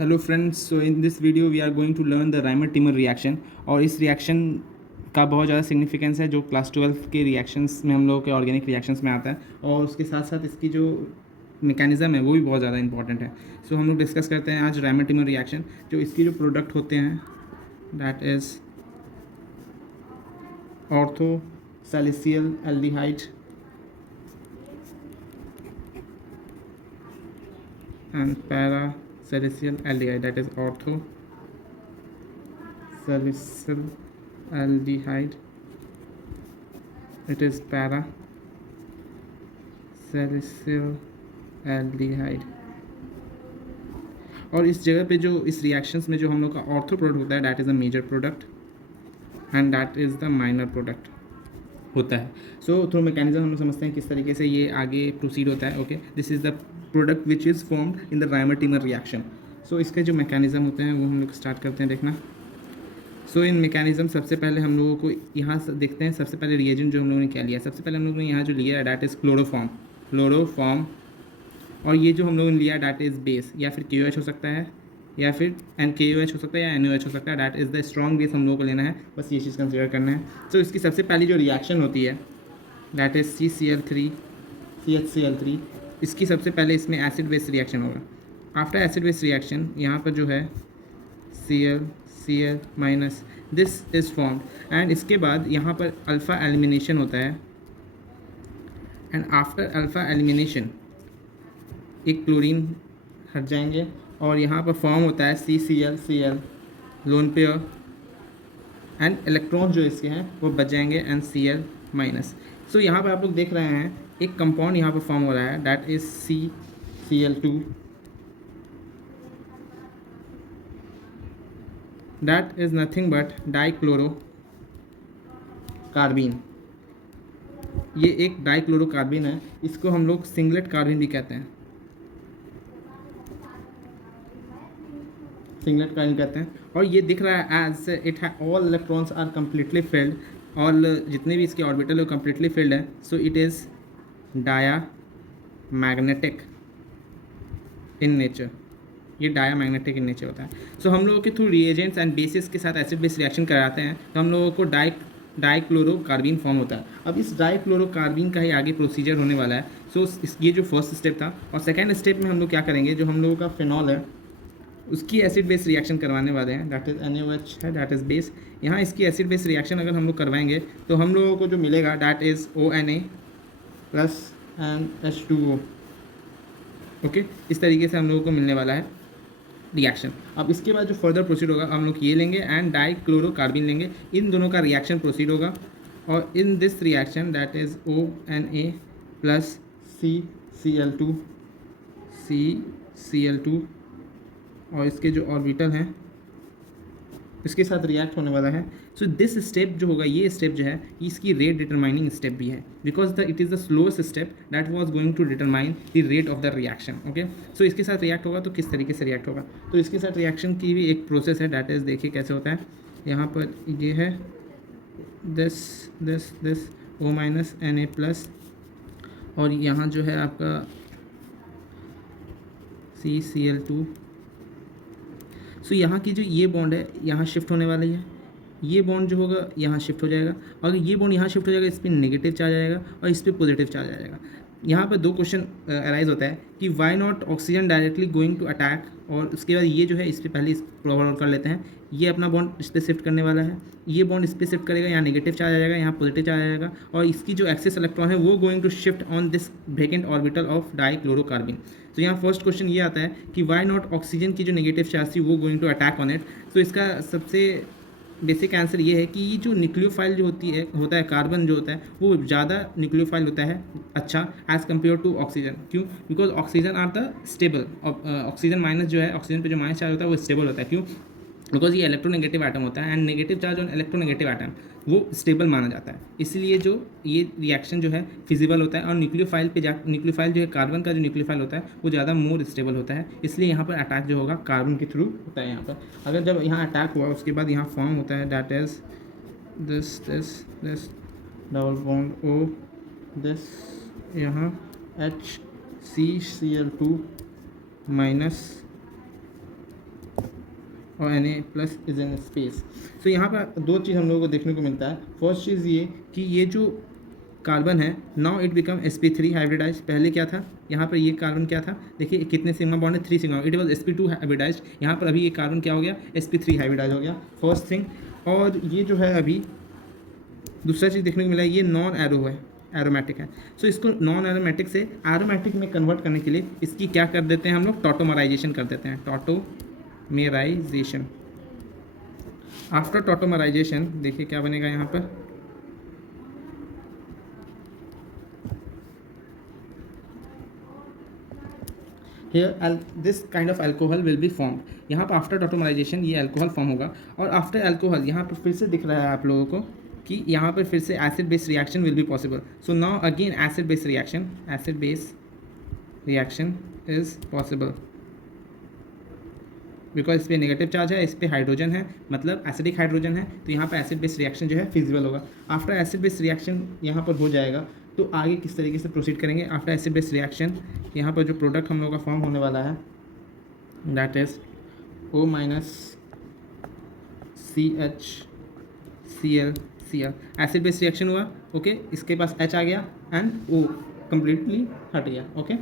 Hello friends, so in this video we are going to learn the Reimer Tiemann reaction. और इस reaction का बहुत ज़्यादा सिग्निफिकेंस है जो क्लास 12 के रिएक्शंस में हम लोगों के ऑर्गेनिक रिएक्शंस में आता है, और उसके साथ साथ इसकी जो मैकेनिज़्म है वो भी बहुत ज़्यादा इंपॉर्टेंट है। सो हम लोग डिस्कस करते हैं आज राइमर-टिमर रिएक्शन। जो इसकी जो प्रोडक्ट होते हैं that is ortho salicyl aldehyde and para salicyl aldehyde, that is ortho salicyl aldehyde, it is para salicyl aldehyde। और इस जगह पे जो इस रिएक्शंस में जो हम लोग का ऑर्थो प्रोडक्ट होता है that is a major product and that is the minor product होता है। सो थ्रू मैकेनिज्म हम लोग समझते हैं किस तरीके से ये आगे प्रोसीड होता है। Okay, this is the product which is formed in the Reimer Tiemann reaction. So इसके जो मैकेनिज्म होते हैं वो हम लोग स्टार्ट करते हैं देखना। सो इन मैकेनिज्म सबसे पहले हम लोगों को यहाँ से देखते हैं। सबसे पहले रिएजेंट जो हम लोगों ने क्या लिया, सबसे पहले हम लोगों ने यहाँ जो लिया है डैट इज़ क्लोरोफॉर्म। और ये जो हम लोगों ने लिया डैट इज़ बेस, या फिर KOH हो सकता है, या फिर KOH हो सकता है, या NOH हो सकता है। That is the strong base हम लोगों को लेना है, बस ये चीज़ कंसिडर करना है। सो इसकी सबसे पहली जो रिएक्शन होती है दैट इज़ CCl3 इसकी सबसे पहले इसमें एसिड बेस रिएक्शन होगा। आफ्टर एसिड बेस रिएक्शन यहाँ पर जो है Cl minus this is formed, and इसके बाद यहाँ पर अल्फ़ा एलिमिनेशन होता है। एंड आफ्टर अल्फ़ा एलिमिनेशन एक क्लोरीन हट जाएंगे और यहाँ पर फॉर्म होता है CCl lone pair, and electron जो इसके हैं वो बच जाएंगे एंड Cl माइनस। सो यहाँ पर आप लोग देख रहे हैं एक कंपाउंड यहाँ पर फॉर्म हो रहा है that is CCl2, that is nothing but डाइक्लोरोकार्बीन। ये एक डाइक्लोरोकार्बीन है, इसको हम लोग सिंगलेट कार्बीन भी कहते हैं, और ये दिख रहा है as it all electrons are completely filled, और जितने भी इसके ऑर्बिटल है वो कम्प्लीटली फिल्ड है। So it is diamagnetic in nature, ये डायामैग्नेटिक इन नेचर होता है। सो हम लोगों के थ्रू रिएजेंट्स एंड बेसिस के साथ एसिड बेस रिएक्शन कराते हैं तो हम लोगों को डाइक्लोरोकार्बीन फॉर्म होता है। अब इस डाइक्लोरोकार्बीन का ही आगे प्रोसीजर होने वाला है। सो ये जो फर्स्ट स्टेप था, और सेकेंड स्टेप में हम लोग क्या करेंगे, जो हम लोगों का फिनॉल है उसकी एसिड बेस रिएक्शन करवाने वाले हैं दैट इज़ NaOH है, दैट इज़ बेस। यहाँ इसकी एसिड बेस रिएक्शन अगर हम लोग करवाएंगे तो हम लोगों को जो मिलेगा that is ONA plus and H2O। Okay, इस तरीके से हम लोगों को मिलने वाला है रिएक्शन। अब इसके बाद जो फर्दर प्रोसीड होगा हम लोग ये लेंगे एंड डाइक्लोरोकार्बीन लेंगे, इन दोनों का रिएक्शन प्रोसीड होगा। और in this reaction that is ONA plus CCl2 और इसके जो ऑर्बिटल हैं इसके साथ रिएक्ट होने वाला है। सो दिस स्टेप जो होगा, ये स्टेप जो है इसकी रेट डिटरमाइनिंग स्टेप भी है, because it is the slowest step that was going to determine the rate of the reaction. Okay, so इसके साथ रिएक्ट होगा तो किस तरीके से रिएक्ट होगा, तो इसके साथ रिएक्शन की भी एक प्रोसेस है दैट इज़, देखिए कैसे होता है। यहाँ पर ये है this O minus Na plus, और यहाँ जो है आपका CCl2। सो यहाँ की जो ये बॉन्ड है यहाँ शिफ्ट होने वाली है, ये बॉन्ड जो होगा यहाँ शिफ्ट हो जाएगा, और ये बॉन्ड यहाँ शिफ्ट हो जाएगा, इस पर नेगेटिव चार्ज आएगा और इस पर पॉजिटिव चार्ज आएगा। यहाँ पर दो क्वेश्चन अराइज होता है कि why not oxygen directly going to attack, और उसके बाद ये जो है इस पर पहले इस प्रॉब्लम कर लेते हैं। ये अपना बॉन्ड इस पर शिफ्ट करने वाला है, ये बॉन्ड इस पर शिफ्ट करेगा, यहाँ नेगेटिव चार्ज आ जाएगा, यहाँ पॉजिटिव चार्ज आ जाएगा, और इसकी जो एक्सेस इलेक्ट्रॉन है वो going to shift on this vacant orbital of dichlorocarbene. तो यहाँ फर्स्ट क्वेश्चन ये आता है कि वाई नॉट ऑक्सीजन की जो नेगेटिव चार्ज थी वो going to attack on it. तो इसका सबसे बेसिक आंसर ये है कि ये जो न्यूक्लियोफाइल जो होता है कार्बन जो होता है वो ज़्यादा न्यूक्लियोफाइल होता है अच्छा एज़ कम्पेयर टू ऑक्सीजन। क्यों? Because oxygen are the stable, oxygen minus जो है, ऑक्सीजन पे जो माइनस चार्ज होता है वो स्टेबल होता है। क्यों? बिकॉज ये इलेक्ट्रोनेगेटिव एटम होता है, and negative charge on electronegative atom वो स्टेबल माना जाता है, इसलिए जो ये रिएक्शन जो है फिजिबल होता है। और न्यूक्लियोफाइल जो है कार्बन का जो न्यूक्लियोफाइल होता है वो ज़्यादा मोर स्टेबल होता है, इसलिए यहाँ पर अटैक जो होगा कार्बन के थ्रू होता है। यहाँ पर अगर जब यहाँ अटैक हुआ उसके बाद यहाँ फॉर्म होता है that is this double bond O, this यहाँ HCCl2 माइनस और Na plus is in space. So यहाँ पर दो चीज़ हम लोगों को देखने को मिलता है। फर्स्ट चीज़ ये कि ये जो कार्बन है now it become sp3 hybridise. पहले क्या था, यहाँ पर ये कार्बन क्या था, देखिए कितने सिग्मा बॉन्ड है, 3 sigma, it was sp2 hybridise. यहाँ पर अभी ये कार्बन क्या हो गया, sp3 हाइब्रिडाइज हो गया, फर्स्ट थिंग। और ये जो है अभी दूसरा चीज़ देखने को मिला है, ये नॉन एरो है, एरोमेटिक है। सो इसको नॉन एरोमेटिक से एरोमेटिक में कन्वर्ट करने के लिए इसकी क्या कर देते हैं हम लोग, टॉटोमराइजेशन कर देते हैं, टॉटोमेराइजेशन। आफ्टर टॉटोमराइजेशन देखिए क्या बनेगा यहाँ पर, here this kind of alcohol will be formed। यहाँ पर आफ्टर टॉटोमराइजेशन ये अल्कोहल फॉर्म होगा। और आफ्टर अल्कोहल यहाँ पर फिर से दिख रहा है आप लोगों को कि यहाँ पर फिर से acid base reaction will be possible. So now again acid base reaction is possible because इस पर नेगेटिव चार्ज है, इस पर हाइड्रोजन है, मतलब एसिडिक हाइड्रोजन है, तो यहाँ पर एसिड बेस रिएक्शन जो है फिजिबल होगा। आफ्टर एसिड बेस रिएक्शन यहाँ पर हो जाएगा तो आगे किस तरीके से प्रोसीड करेंगे। आफ्टर एसिड बेस रिएक्शन यहाँ पर जो प्रोडक्ट हम लोगों का फॉर्म होने वाला है that is O minus CH Cl। Acid base reaction हुआ, ओके, इसके पास H आ गया एंड O कंप्लीटली हट गया, okay.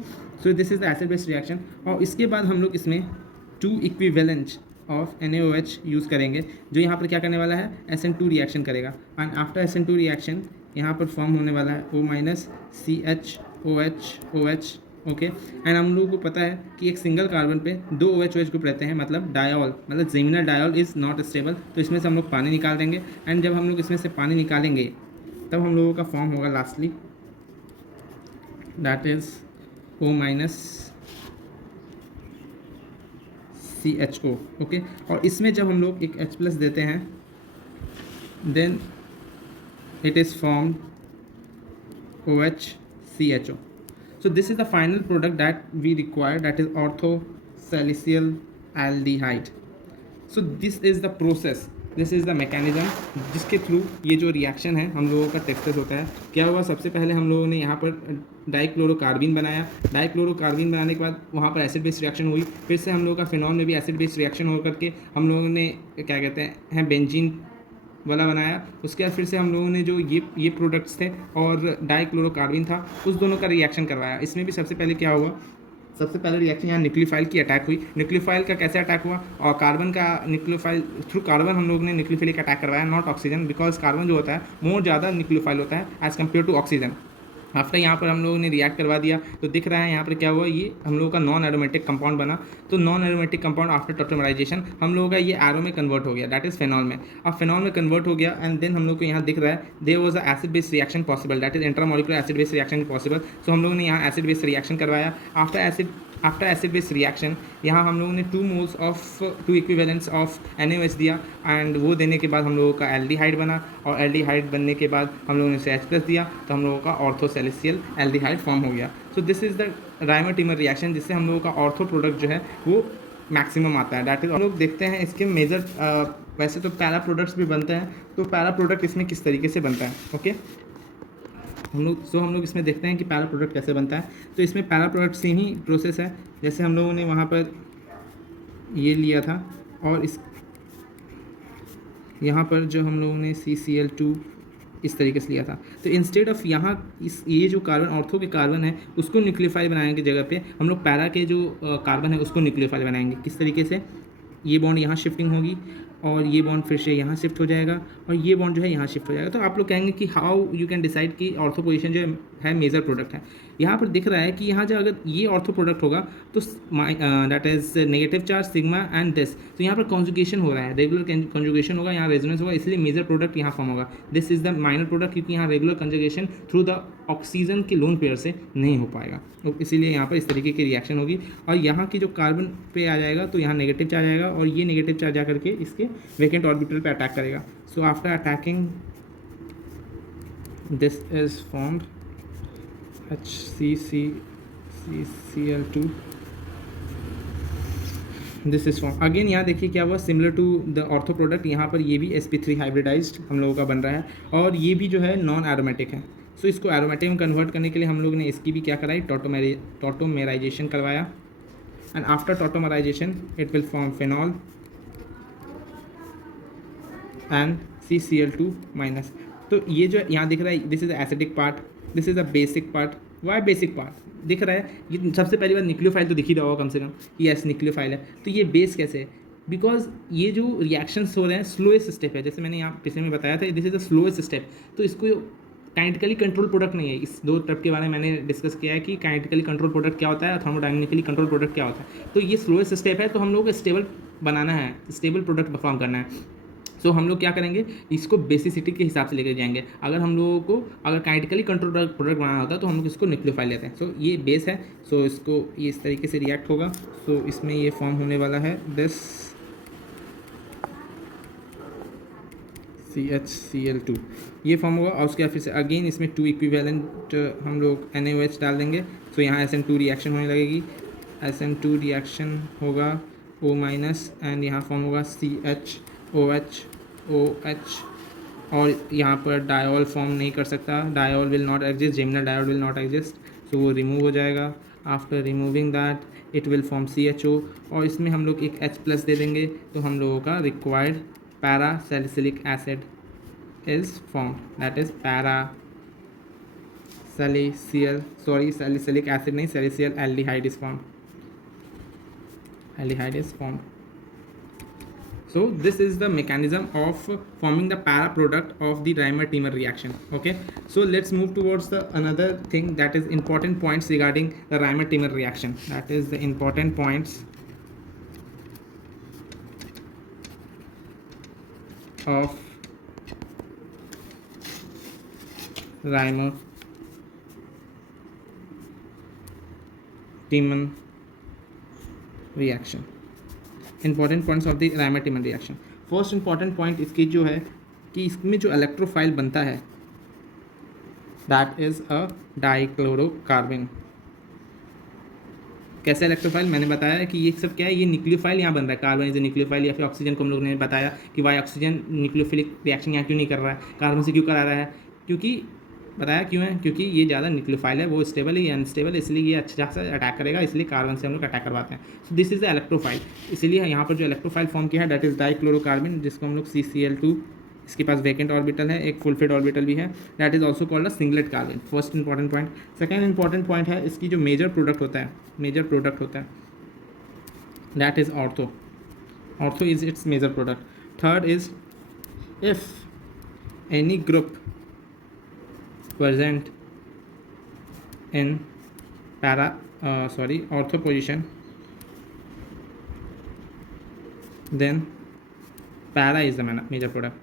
So this is the acid base reaction. और इसके बाद हम लोग इसमें 2 इक्विवेलेंट ऑफ NaOH यूज़ करेंगे, जो यहाँ पर क्या करने वाला है, SN2 रिएक्शन करेगा। एंड आफ्टर SN2 रिएक्शन यहाँ पर फॉर्म होने वाला है O minus CHOH, okay. And हम लोगों को पता है कि एक सिंगल कार्बन पे 2 OH ग्रुप रहते हैं, मतलब डायोल, मतलब geminal diol is not stable. तो इसमें से हम लोग पानी निकाल देंगे। एंड जब हम लोग इसमें से पानी निकालेंगे तब हम लोगों का फॉर्म होगा lastly that is O minus CHO, okay. और इसमें जब हम लोग एक H प्लस देते हैं then it is formed OHCHO। So this is the final product that we require, that is orthosilicial aldehyde। So this is the process, this is the mechanism जिसके through ये जो रिएक्शन है हम लोगों का Texas होता है। क्या हुआ, सबसे पहले हम लोगों ने यहाँ पर डाइक्लोरोकार्बिन बनाया। डाइक्लोरोकार्बिन बनाने के बाद वहाँ पर एसिड बेस रिएक्शन हुई। फिर से हम लोगों का फिनॉल में भी एसिड बेस रिएक्शन होकर के हम लोगों ने क्या कहते हैं बेंजीन वाला बनाया। उसके बाद फिर से हम लोगों ने जो ये प्रोडक्ट्स थे और डाइक्लोरोकार्बिन था उस दोनों का रिएक्शन करवाया। इसमें भी सबसे पहले क्या हुआ, सबसे पहले रिएक्शन यहाँ न्यूक्लियोफाइल की अटैक हुई। न्यूक्लियोफाइल का कैसे अटैक हुआ, और कार्बन का न्यूक्लियोफाइल थ्रू कार्बन हम लोग ने न्यूक्लियोफिलिक अटैक करवाया, नॉट ऑक्सीजन, बिकॉज कार्बन जो होता है मोर ज़्यादा न्यूक्लियोफाइल होता है as compare to oxygen. After यहाँ पर हम लोगों ने रिएक्ट करवा दिया तो दिख रहा है यहाँ पर क्या हुआ, ये हम लोगों का नॉन एरोमेटिक कंपाउंड बना। तो non aromatic compound after tautomerisation हम लोगों का ये एरो में कन्वर्ट हो गया, दैट इज फेनॉल में। अब फेनॉल में कन्वर्ट हो गया एंड देन हम लोग को यहाँ दिख रहा है there was a acid base reaction possible, that is intramolecular acid base reaction possible. So हम लोगों ने यहाँ एसिड बेस रिएक्शन करवाया। आफ्टर एसिड बेस रिएक्शन यहाँ हम लोगों ने 2 moles of 2 equivalents of NaOH दिया एंड वो देने के बाद हम लोगों का एल्डिहाइड बना। और एल्डिहाइड बनने के बाद हम लोगों ने इसे H+ दिया तो हम लोगों का ऑर्थोसेलिसियल एल्डिहाइड फॉर्म हो गया। So this is the Reimer Tiemann reaction जिससे हम लोगों का ऑर्थो प्रोडक्ट जो है वो मैक्सिमम आता है। दैट इज हम लोग देखते हैं इसके मेजर वैसे तो पैरा प्रोडक्ट्स भी बनते हैं, तो पैरा प्रोडक्ट इसमें किस तरीके से बनता है, ओके। हम लोग इसमें देखते हैं कि पैरा प्रोडक्ट कैसे बनता है। तो इसमें पैरा प्रोडक्ट सेम ही प्रोसेस है जैसे हम लोगों ने वहाँ पर ये लिया था और इस यहाँ पर जो हम लोगों ने CCl2 इस तरीके से लिया था। तो इंस्टेड ऑफ यहाँ ये जो कार्बन ऑर्थो के कार्बन है उसको न्यूक्लियोफाइल बनाने की जगह पे हम लोग पैरा के जो कार्बन है उसको न्यूक्लियोफाइल बनाएंगे। किस तरीके से, ये बॉन्ड यहाँ शिफ्टिंग होगी और ये बॉन्ड फिर से यहाँ शिफ्ट हो जाएगा और ये बॉन्ड जो है यहाँ शिफ्ट हो जाएगा। तो आप लोग कहेंगे कि हाउ यू कैन डिसाइड कि ऑर्थो पोजीशन जो है मेजर प्रोडक्ट है। यहाँ पर दिख रहा है कि यहाँ जो अगर ये ऑर्थो प्रोडक्ट होगा तो that is negative charge sigma and this, तो यहाँ पर कॉन्जुगेशन हो रहा है, रेगुलर कॉन्जुगेशन होगा, यहाँ रेजोनेंस होगा, इसलिए मेजर प्रोडक्ट यहाँ फॉर्म होगा। This is the minor product क्योंकि यहाँ regular conjugation through the oxygen के लोन पेयर से नहीं हो पाएगा, तो इसीलिए यहाँ पर इस तरीके की रिएक्शन होगी। और यहाँ की जो कार्बन पे आ जाएगा तो यहाँ नेगेटिव चार्ज आएगा और ये नेगेटिव चार्ज जा करके इसके वेकेंट ऑर्बिटल पे अटैक करेगा। So after attacking this is formed HCCCl2, this is form again. यहाँ देखिए क्या हुआ, similar to the ortho product, यहाँ पर ये भी sp3 हाइब्रिडाइज्ड हम लोगों का बन रहा है और ये भी जो है नॉन एरोमेटिक है। सो इसको एरोमेटिक में कन्वर्ट करने के लिए हम लोग ने इसकी भी क्या कराई, टॉटोमेराइजेशन करवाया। And after tautomerization it will form phenol and CCl2 minus. तो ये जो यहाँ दिख रहा है, this is acidic part, this is a basic part. Why basic part दिख रहा है? ये सबसे पहली बार न्यूक्लियोफाइल तो दिख ही रहा होगा कम से कम, ये एस न्यूक्लियोफाइल है। तो ये बेस कैसे है? बिकॉज ये जो रिएक्शंस हो रहे हैं स्लोएस्ट स्टेप है, जैसे मैंने यहाँ पिछले में बताया था, this is the slowest step. तो इसको काइनेटिकली कंट्रोल प्रोडक्ट नहीं है। इस दो टर्म के बारे में मैंने डिस्कस किया है कि काइनेटिकली कंट्रोल प्रोडक्ट क्या होता है और थर्मोडायनेमिकली कंट्रोल प्रोडक्ट क्या होता है। तो ये स्लोएस्ट स्टेप है, तो हम लोगों को स्टेबल बनाना है, स्टेबल प्रोडक्ट परफॉर्म करना है। सो हम लोग क्या करेंगे, इसको बेसिसिटी के हिसाब से लेकर जाएंगे। अगर हम लोगों को अगर काइनेटिकली कंट्रोल प्रोडक्ट बनाना होता है तो हम लोग इसको न्यूक्लियोफाइल लेते हैं। सो ये बेस है, सो इसको ये इस तरीके से रिएक्ट होगा। सो इसमें ये फॉर्म होने वाला है दिस CHCl2, ये फॉर्म होगा। और उसके बाद फिर से अगेन इसमें 2 इक्विवेलेंट हम लोग NaOH डाल देंगे। सो यहाँ SN2 रिएक्शन होने लगेगी, SN2 रिएक्शन होगा O माइनस एंड यहाँ फॉर्म होगा CHOH OH। और यहाँ पर डायोल फॉर्म नहीं कर सकता, diol will not exist, geminal diol will not exist, so वो रिमूव हो जाएगा। After removing that it will form CHO, और इसमें हम लोग एक H+ दे देंगे तो हम लोगों का required para salicylic acid is form, that is para salicylic acid नहीं, salicyl aldehyde is form, aldehyde is form. So this is the mechanism of forming the para product of the Reimer-Tiemer reaction. Okay, so let's move towards the another thing, that is important points regarding the Reimer-Tiemer reaction. That is the important points of Reimer-Tiemann reaction. Important points of the Reimer-Tiemann reaction. First important point इसकी जो है कि इसमें जो electrophile बनता है that is अ डाइक्लोरोकार्बन। कैसे electrophile मैंने बताया है कि ये सब क्या है, ये न्यूक्लियोफाइल यहाँ बन रहा है, कार्बन इज ए न्यूक्लियोफाइल। या फिर ऑक्सीजन को हम लोग ने बताया कि वाई ऑक्सीजन न्यूक्लियोफिलिक रिएक्शन यहाँ क्यों नहीं कर रहा है, कार्बन से क्यों करा रहा है, क्योंकि बताया क्यों है, क्योंकि ये ज़्यादा न्यूक्लियोफाइल है, वो स्टेबल है, ये अनस्टेबल है, इसलिए ये अच्छा से अटैक करेगा, इसलिए कार्बन से हम लोग अटैक करवाते हैं। So this is the electrophile. इसलिए यहाँ पर जो इलेक्ट्रोफाइल फॉर्म किया है दैट इज डाइक्लोरोकार्बन, जिसको हम लोग CCl2, इसके पास वेकेंट ऑर्बिटल है, एक फुल फिड ऑर्बिटल भी है, that is also called a singlet carbon. First important point. Second important point है इसकी जो मेजर प्रोडक्ट होता है that is ortho. Ortho is its major product. Third is if any group present in ortho position, then para is the major product.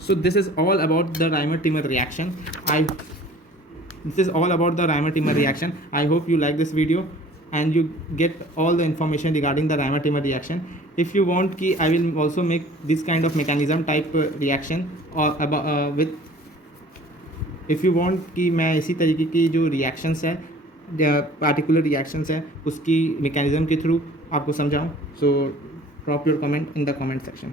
So this is all about the Reimer-Tiemann reaction. I hope you like this video and you get all the information regarding the Reimer-Tiemann reaction. If you want कि I will also make this kind of mechanism type reaction or with, if you want कि मैं इसी तरीके की जो reactions है, particular reactions है, उसकी mechanism के through आपको समझाऊँ, so drop your comment in the comment section.